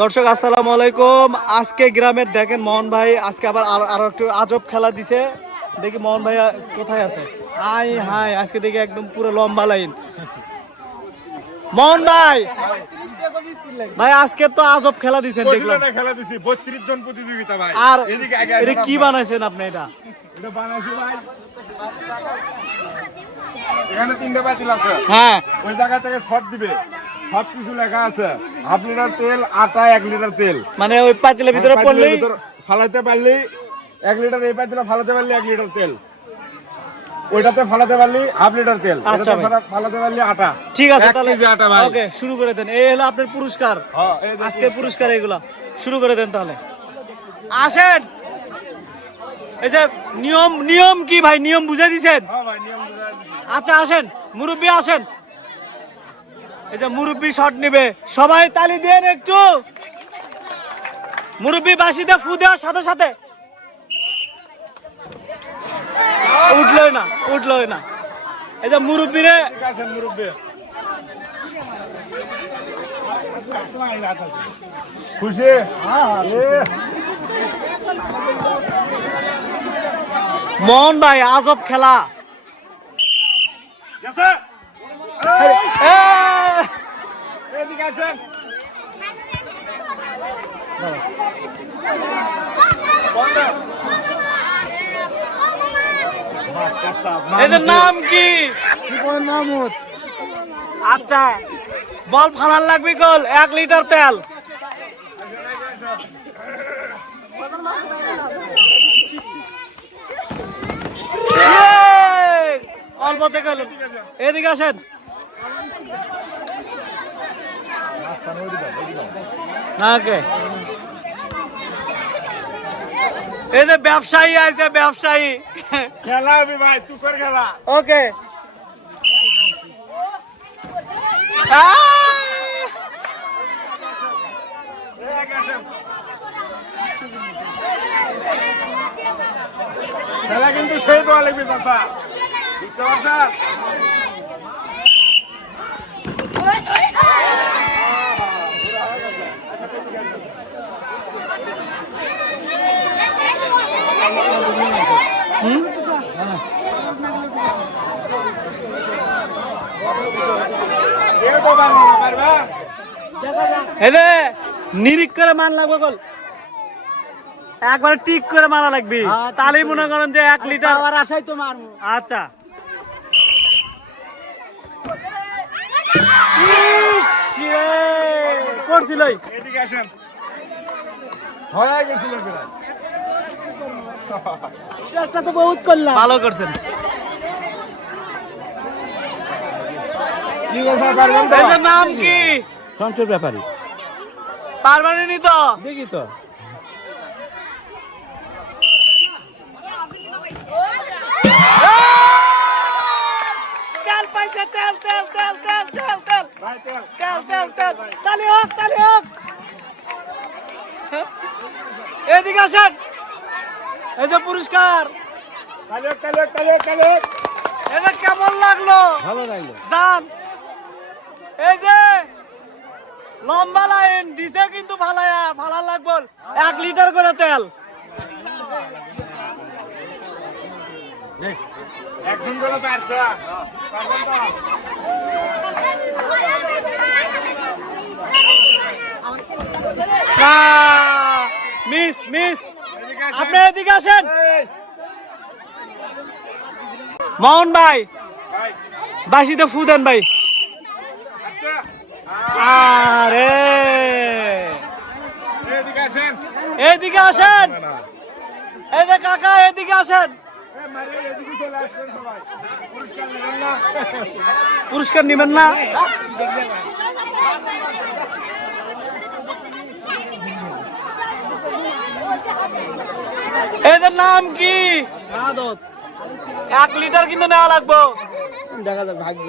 দর্শক আসসালামু আলাইকুম। আজকে গ্রামের দেখেন মোহন ভাই আজকে আবার আর একটু আজব খেলা দিছে। দেখি মোহন ভাই কোথায় আছে? হাই হাই আজকে দেখি একদম পুরো লম্বা লাইন। মোহন ভাই! ভাই আজকে তো আজব খেলা দিছেন দেখলাম। খেলা দিছি বত্রিশ জন প্রতিযোগিতা ভাই। আর এদিকে এটা কি বানাইছেন আপনি এটা? এটা বানাইছি ভাই। এখানে তিনটে পাতিল আছে। হ্যাঁ। ওই জায়গা থেকে শর্ট দিবে। সব কিছু লেখা আছে। হাফ লিটার তেল আটা এক লিটার তেল। মানে ওই পাতিলের ভিতরে পড়লেই ফালাইতে পারলেই এক লিটার এই পাতিলে ফালাতে পারলি এক লিটার তেল। ওইটাতে ফালাতে পারলি হাফ লিটার তেল আচ্ছা ফালাতে পারলি আটা। ঠিক আছে তাহলে আটা ভাই। ওকে শুরু করে দেন। এই হলো আপনার পুরস্কার। হ্যাঁ। আজকে পুরস্কার এগুলা। শুরু করে দেন তাহলে। আসেন। এই যে নিয়ম নিয়ম কি ভাই? নিয়ম বুঝাই দিছেন? হ্যাঁ। আচ্ছা আসেন। মুরব্বী আসেন। এই যে মুরব্বী শট নিবে। সবাই তালি দেন একটু। মুরব্বী বাসিতে ফু দেওয়ার সাথে সাথে। উঠলোই না উঠলোই না। এই যে মুরব্বীরে ঠিক আছে, খুশি? মোহন ভাই আজব খেলা। গেছে? এ! এদিকে আসেন। এদের নাম কি? আচ্ছা বল ফালার লাগবে কল এক লিটার তেল। এই! অল্প থেকে এদিকে আসেন। না কে এই যে ব্যবসায়ী আছে ব্যবসায়ী। খেলা ভাই তুকর খেলা। ওকে। খেলা কিন্তু সেই দেওয়া লাগবে চাচা। বুঝতে পারছেন? এদে নিরিক করে মান লাগবে গল একবার টিক করে মারা লাগবে। তাহলেই মনে করেন যে এক লিটার আর আশাই তো মারবো। আচ্ছা। এদিকে আসেন। হয়ে গেছিল প্রায় চেষ্টা তো বহুত করলাম। ভালো করছেন। নাম কি? সংসদ ব্যাপারী। পারবানি তো? দেখি তো। পাইছে তেল তেল তেল তেল তেল তেল ভাই তেল। তেল তেল তেল। তালি হোক তালি হোক। এদিকে আসেন। এই যে পুরস্কার। কালে এটা কেমন লাগল? ভালো লাগল। জান। এই যে লম্বা লাইন দিছে কিন্তু ভালায়া ভালা লাগবো এক লিটার করে তেল। একজন করে মিস মিস। এদিকে আপনি এদিকে আসেন। মোহন ভাই বাসিতে ফু দেন ভাই। আচ্ছা। আরে। এদিকে আসেন। এদিকে কাকা এদিকে আসেন। পুরস্কার নেবেন না পুরস্কার নেবেন না এদের নাম কি? এক লিটার কিন্তু নেওয়া লাগবো। দেখা যাক ভাগ্য।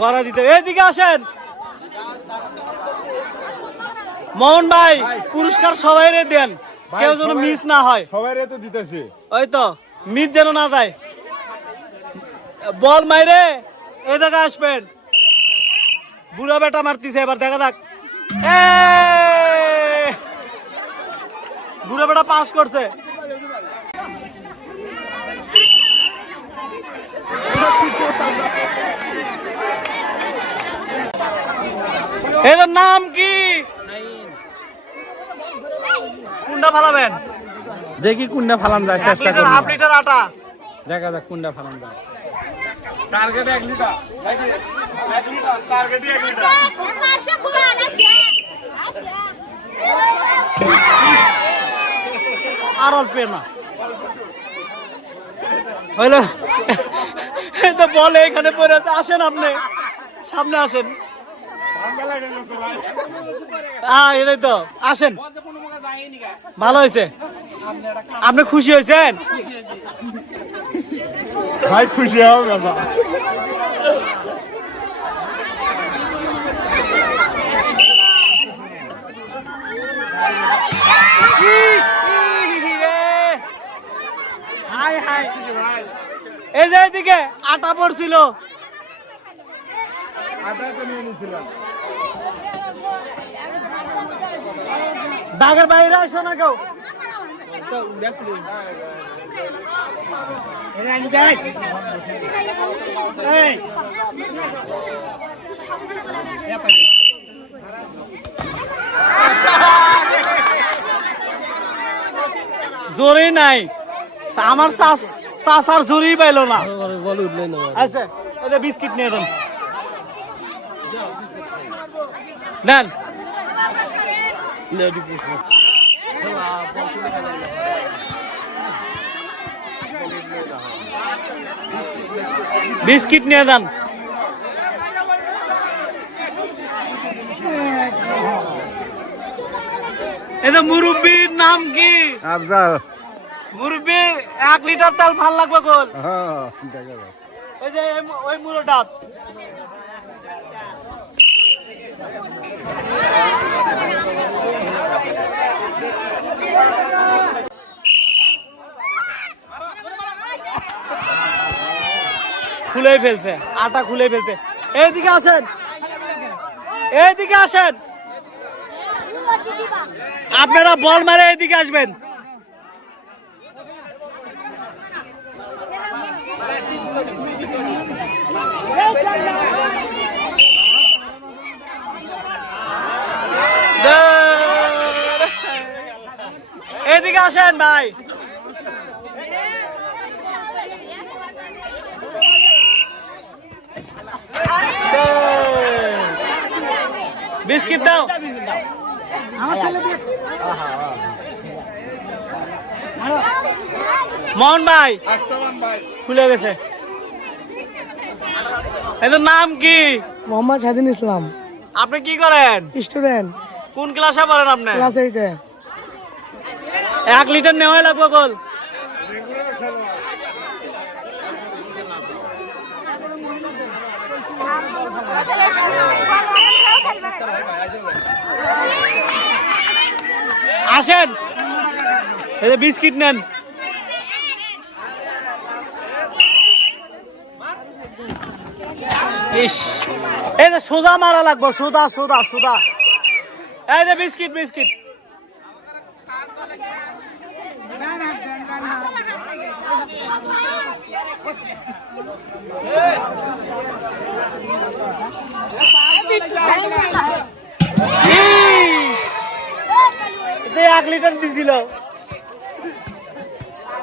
গড়া দিতে এদিকে আসেন। মোহন ভাই পুরস্কার সবাই দেন। কেউ যেন মিস না হয়। সবাই তো দিতেছে। ওই তো মিস যেন না যায়। বল মাইরে এই জায়গা আসবেন। বুড়া বেটা মারতিছে এবার দেখা যাক! বুড়া বেটা পাস করছে। এদের নাম কি? কুন্ডা ফালাবেন। দেখি কুন্ডা ফালান যায় চেষ্টা করি হাফ লিটার আটা। দেখা যাক কুন্ডা ফালান যায়। টার্গেট এক লিটার। এক লিটার এক লিটার। আর অল্প না। হইল? তো বলে এখানে পড়ে আছে, আসেন আপনি। সামনে আসেন। হ্যাঁ এটাই তো, আসেন। ভালো হয়েছে। আপনি খুশি হয়েছেন? ভাই খুশি হবে বাবা এই যে এদিকে আটা পড়ছিল। দাগের বাইরে আসো না কেউ। জোরেই নাই। আমার চাষ চাষার জোরেই পাইলো না। আচ্ছা এটা বিস্কিট নিয়ে দেন। দেন। বিস্কিট নিয়ে দেন এটা মুরব্বীর নাম কি? আফজাল। মুরব্বীর এক লিটার তেল ভালো লাগবে গোল। ওই যে ওই মুরোটাত খুলেই ফেলছে, আটা খুলেই ফেলছে। এইদিকে আসেন এইদিকে আসেন। আপনারা বল মারে এইদিকে আসবেন। এদিকে আসেন ভাই। বিস্কিট দাও। মোহন ভাই খুলে গেছে। এদের নাম কি? মোহাম্মদ স্বাধীন ইসলাম। আপনি কি করেন? স্টুডেন্ট। কোন ক্লাসে পড়েন আপনি? ক্লাস এইটে। এক লিটার নেওয়াই লাগবে গোল আসেন। এই বিস্কিট নেন। ইস। এই যে সোজা মারা লাগবো, সোজা সোজা সোজা। এই যে বিস্কিট বিস্কিট। এক লিটার দিছিল।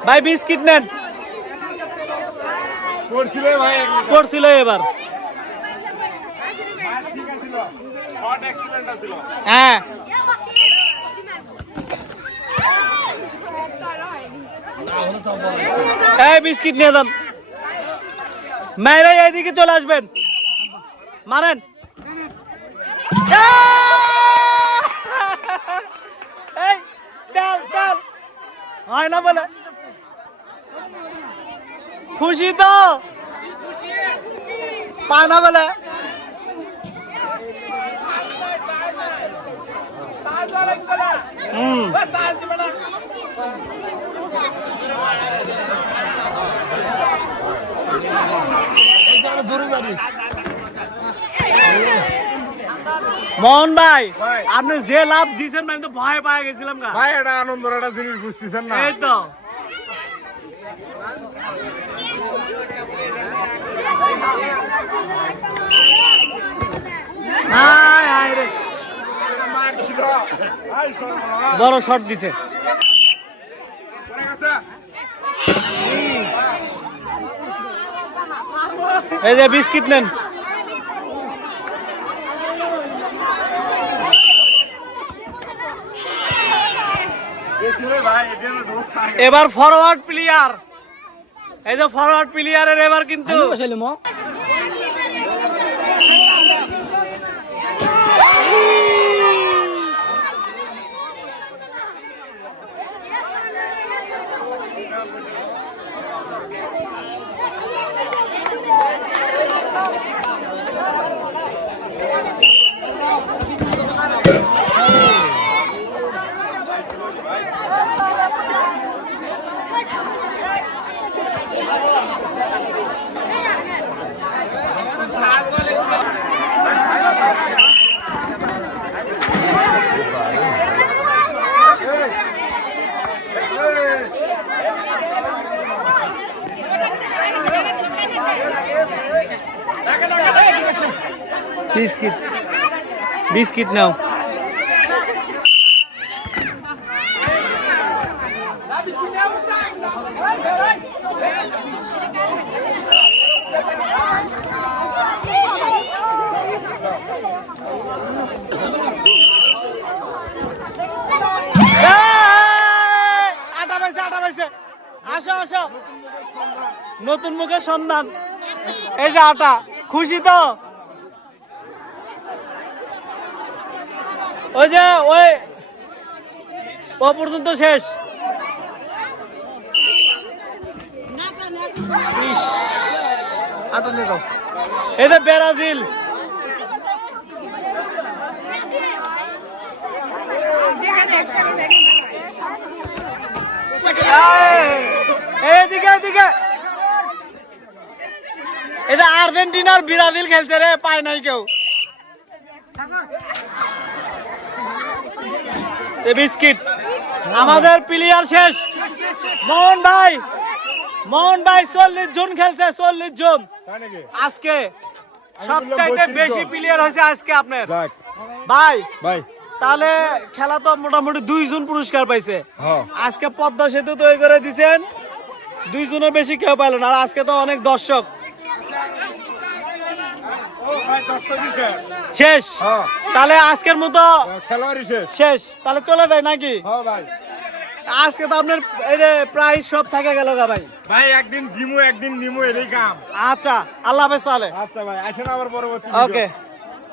ভাই বিস্কিট নেন। করছিল এবার। হ্যাঁ। এই বিস্কিট নিয়ে যান। মেয়েরা এইদিকে চলে আসবেন। মারেন এই তেল তেল হয় না বলে। খুশি তো? পায় না বলে। হুম। মোহন ভাই। আপনি যে লাভ দিয়েছেন আমি তো ভয় পায় গেছিলাম ভাই এটা আনন্দের একটা জিনিস বুঝতেছেন না এই তো। বড় শট দিছে? এই যে বিস্কিট নেন গেছিলে ভাই, এটা হলো ঢোক খায়। এবার ফরওয়ার্ড প্লেয়ার এই যে ফরওয়ার্ড প্লেয়ারের এবার কিন্তু বিস্কিট। বিস্কিট নাও। পাইছে আসো আসো। নতুন মুখের সন্ধান। এই যে আটা খুশি তো? ওই যে, ওই। ও পর্যন্ত শেষ। যে ব্রাজিল। এদিকে এদিকে এটা আর্জেন্টিনার ব্রাজিল খেলছে রে, পায় নাই কেউ। বিস্কিট। আমাদের প্লেয়ার শেষ। মোহন ভাই মোহন ভাই চল্লিশ জন খেলছে চল্লিশ জন? আজকে সবচাইতে বেশি প্লেয়ার হয়েছে আজকে আপনার। ভাই ভাই, তাহলে খেলা তো মোটামুটি দুইজন পুরস্কার পাইছে। আজকে পদ্মা সেতু তৈরি করে দিছেন। দুইজনের বেশি কেউ পাইল না আর আজকে তো অনেক দর্শক। শেষ। হ্যাঁ, তাহলে আজকের মতো শেষ। শেষ। তাহলে চলে যায় নাকি? হ্যাঁ ভাই। আজকে তো আপনার এই যে প্রাইস সব থাকে গেল গা ভাই। ভাই একদিন দিমু একদিন নিমু এরই কাম। আচ্ছা আল্লাহ হাফেজ তাহলে। আচ্ছা ভাই আসেন আবার পরবর্তী ওকে।